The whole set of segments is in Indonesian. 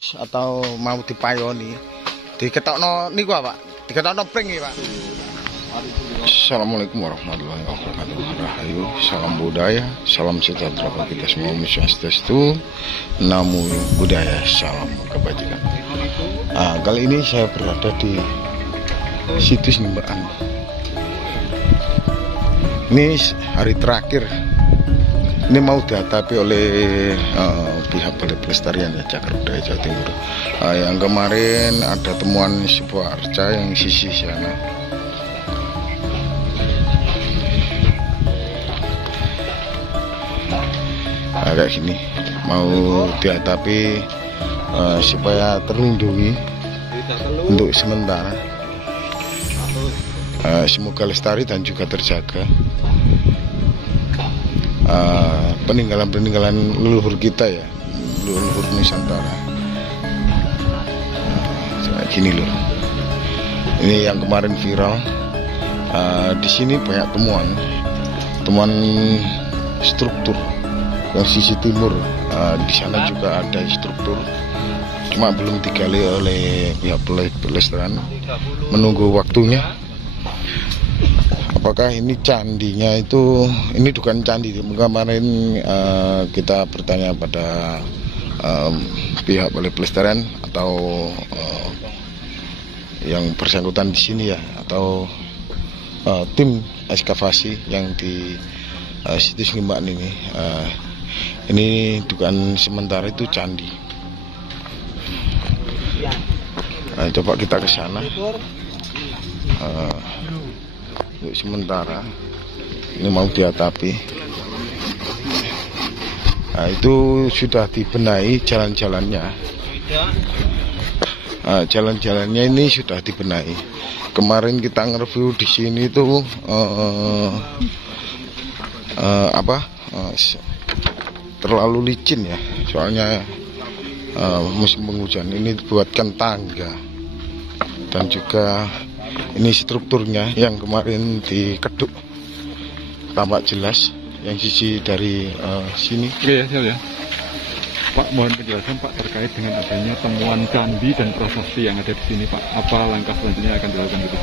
atau mau dipayoni diketokno niku Pak, diketokno pring iki Pak. Assalamualaikum warahmatullahi wabarakatuh. Rahayu, salam budaya, salam sejahtera bagi kita semua. Om Swastiastu, Namo Buddhaya, salam kebajikan. Kali ini saya berada di situs Nimbaan. Ini hari terakhir. Ini mau dihadapi oleh pihak Balai Pelestarian ya, Cagar Budaya Jawa Timur. Yang kemarin ada temuan sebuah arca yang sisi sana. Kayak gini, mau dihadapi supaya terlindungi untuk sementara. Semoga lestari dan juga terjaga. Peninggalan-peninggalan leluhur kita ya, leluhur Nusantara. Gini loh, ini yang kemarin viral. Di sini banyak temuan struktur yang sisi timur. Di sana juga ada struktur, cuma belum digali oleh pihak pelestarian. Menunggu waktunya. Apakah ini candinya itu, ini bukan candi. Kemarin kita bertanya pada pihak Balai Pelestarian atau yang bersangkutan di sini ya, atau tim ekskavasi yang di situs Nimbaan ini. Ini dugaan sementara itu candi. Coba kita ke sana. Untuk sementara ini mau dihadapi. Itu sudah dibenahi jalan-jalannya. Jalan-jalannya ini sudah dibenahi. Kemarin kita nge-review di sini tuh terlalu licin ya, soalnya musim penghujan. Ini dibuatkan tangga dan juga ini strukturnya yang kemarin dikeduk tampak jelas yang sisi dari sini. Oke ya. Pak, mohon penjelasan Pak terkait dengan adanya temuan candi dan prasasti yang ada di sini Pak. Apa langkah selanjutnya akan dilakukan gitu?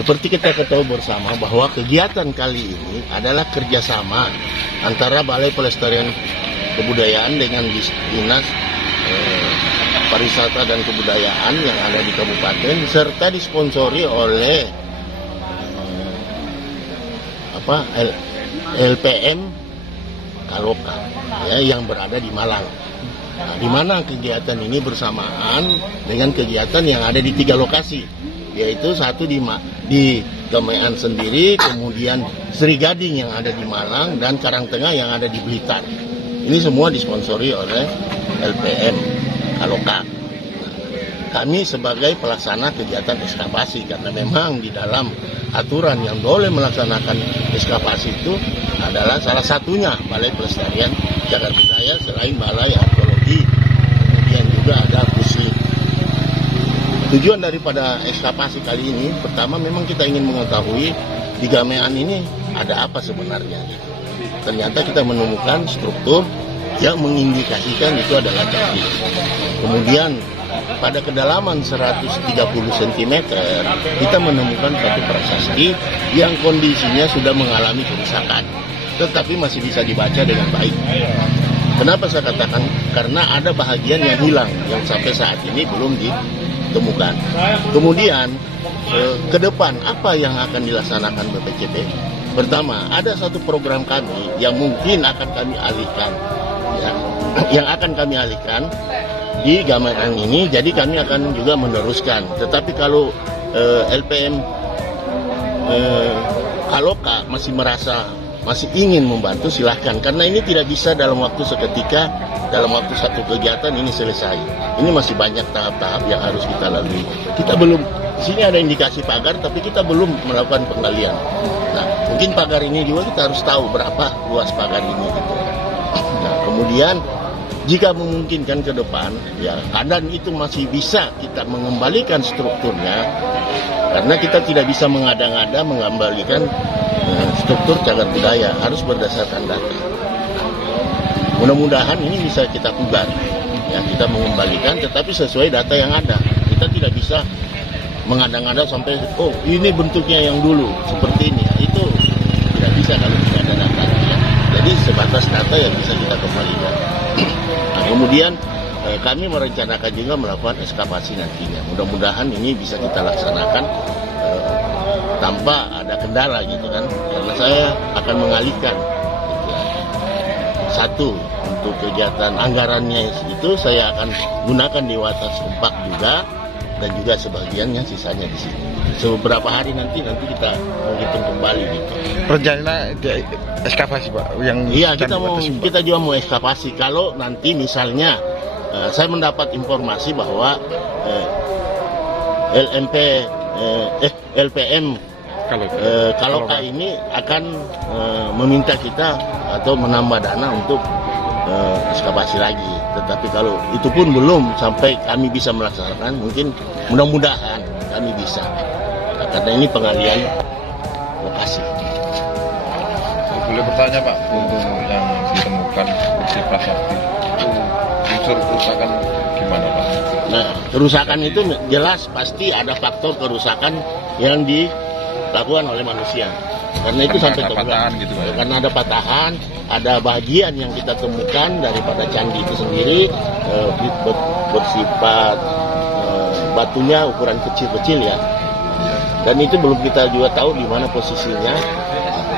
Seperti kita ketahui bersama bahwa kegiatan kali ini adalah kerjasama antara Balai Pelestarian Kebudayaan dengan Dinas Pariwisata dan Kebudayaan yang ada di kabupaten, serta disponsori oleh LPM Kaloka ya, yang berada di Malang. Nah, di mana kegiatan ini bersamaan dengan kegiatan yang ada di 3 lokasi, yaitu satu di Gamean sendiri, kemudian Sri Gading yang ada di Malang, dan Karangtengah yang ada di Blitar. Ini semua disponsori oleh LPM Kaloka. Kami sebagai pelaksana kegiatan ekskavasi, karena memang di dalam aturan yang boleh melaksanakan ekskavasi itu adalah salah satunya Balai Pelestarian Cagar Budaya, selain Balai Arkeologi, kemudian juga ada Puslit. Tujuan daripada ekskavasi kali ini, pertama memang kita ingin mengetahui di Gamean ini ada apa sebenarnya. Ternyata kita menemukan struktur yang mengindikasikan itu adalah candi. Kemudian pada kedalaman 130 cm kita menemukan satu prasasti yang kondisinya sudah mengalami kerusakan, tetapi masih bisa dibaca dengan baik. Kenapa saya katakan? Karena ada bahagian yang hilang yang sampai saat ini belum ditemukan. Kemudian ke depan apa yang akan dilaksanakan BPCP? Pertama, ada satu program kami yang mungkin akan kami alihkan, ya, yang akan kami alihkan di Gamean ini. Jadi kami akan juga meneruskan. Tetapi kalau LPM Kaloka masih ingin membantu, silahkan. Karena ini tidak bisa dalam waktu seketika, dalam waktu satu kegiatan ini selesai. Ini masih banyak tahap-tahap yang harus kita lalui. Kita belum, di sini ada indikasi pagar, tapi kita belum melakukan penggalian. Nah, mungkin pagar ini juga kita harus tahu berapa luas pagar ini. Gitu. Nah, kemudian jika memungkinkan ke depan, ya keadaan itu masih bisa kita mengembalikan strukturnya, karena kita tidak bisa mengada-ngada mengembalikan struktur cagar budaya, harus berdasarkan data. Mudah-mudahan ini bisa kita pugar. Ya, kita mengembalikan tetapi sesuai data yang ada. Kita tidak bisa mengada-ngada sampai oh ini bentuknya yang dulu seperti ini. Ya, itu tidak bisa kalau tidak ada datanya. Ya. Jadi sebatas data yang bisa kita kembalikan. Nah, kemudian kami merencanakan juga melakukan ekskavasi nantinya. Mudah-mudahan ini bisa kita laksanakan tanpa ada kendala gitu kan. Karena saya akan mengalihkan gitu ya. Satu, untuk kegiatan anggarannya itu saya akan gunakan di Watas Empak juga, dan juga sebagiannya sisanya di sini. Beberapa hari nanti kita menghitung kembali gitu. Rencana ekskavasi Pak yang iya kita juga mau ekskavasi kalau nanti misalnya saya mendapat informasi bahwa LPM kalau ini akan meminta kita atau menambah dana untuk ekskavasi lagi. Tetapi kalau itu pun belum sampai kami bisa melaksanakan, mungkin mudah-mudahan kami bisa. Karena ini pengalian lokasi. Boleh bertanya Pak, untuk yang ditemukan bukti prasasti itu unsur kerusakan gimana Pak? Nah, kerusakan itu jelas pasti ada faktor kerusakan yang dilakukan oleh manusia. Karena itu sampai patahan gitu Pak. Karena ada patahan, ada bagian yang kita temukan daripada candi itu sendiri bersifat batunya ukuran kecil-kecil ya. Dan itu belum kita juga tahu di mana posisinya.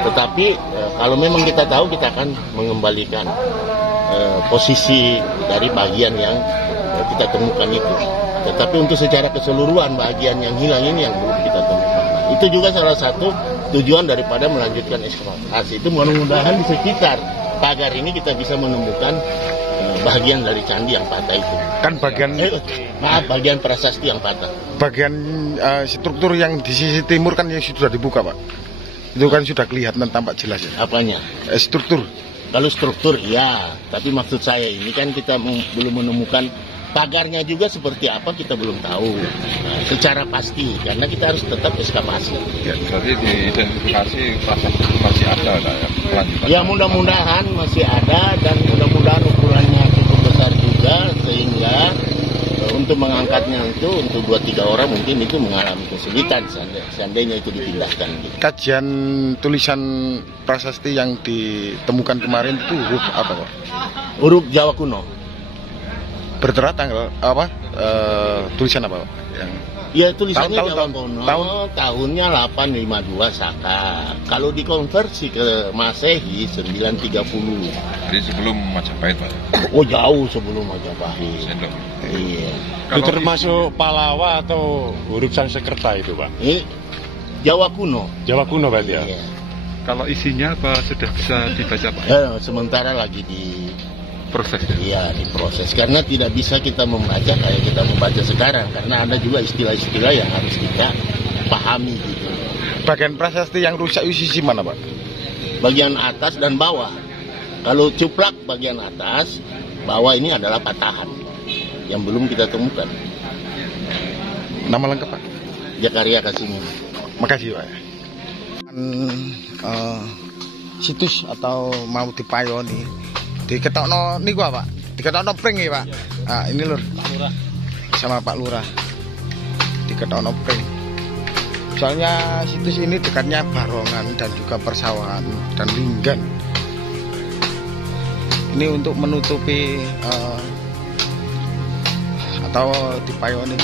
Tetapi kalau memang kita tahu, kita akan mengembalikan posisi dari bagian yang kita temukan itu. Tetapi untuk secara keseluruhan bagian yang hilang ini yang belum kita temukan. Nah, itu juga salah satu tujuan daripada melanjutkan ekskavasi. Itu mudah-mudahan di sekitar pagar ini kita bisa menemukan bagian dari candi yang patah itu. Kan bagian bagian prasasti yang patah. Bagian struktur yang di sisi timur kan yang sudah dibuka Pak. Itu kan sudah kelihatan tampak jelas ya. Apanya? Struktur. Kalau struktur ya, tapi maksud saya ini kan kita belum menemukan pagarnya juga seperti apa, kita belum tahu secara pasti karena kita harus tetap ekskavasi. Ya, berarti diidentifikasi prasasti masih ada ya kelanjutan. Ya mudah-mudahan masih ada dan mudah-mudahan ukurannya cukup besar juga sehingga untuk mengangkatnya itu untuk 2-3 orang mungkin itu mengalami kesulitan seandainya itu dipindahkan. Gitu. Kajian tulisan prasasti yang ditemukan kemarin itu huruf apa Pak? Huruf Jawa kuno. Bertera tanggal apa? Tulisan apa Pak? Yang ya tulisannya Jawa kuno. Tahunnya 852 Saka. Kalau dikonversi ke Masehi 930. Jadi sebelum Majapahit Pak. Oh jauh sebelum Majapahit. Sendok. Iya. Itu termasuk Palawa atau huruf Sanskerta itu Pak? Jawa kuno. Jawa kuno berarti ya? Iya. Kalau isinya apa sudah bisa dibaca Pak? Sementara lagi di proses. Iya, diproses karena tidak bisa kita membaca kayak kita membaca sekarang karena ada juga istilah-istilah yang harus kita pahami gitu. Bagian prasasti yang rusak di sisi mana Pak? Bagian atas dan bawah. Kalau cuplak bagian atas, bawah ini adalah patahan yang belum kita temukan. Nama lengkap Pak? Jakaria Kasimi. Makasih Pak. Situs atau mau dipayoni diketokno niku Pak, diketokno pring ya Pak. Nah, ini lur. Pak Lurah. Sama Pak Lurah. Diketokno pring. Soalnya situs ini dekatnya Barongan dan juga persawahan dan Linggan. Ini untuk menutupi atau dipayoni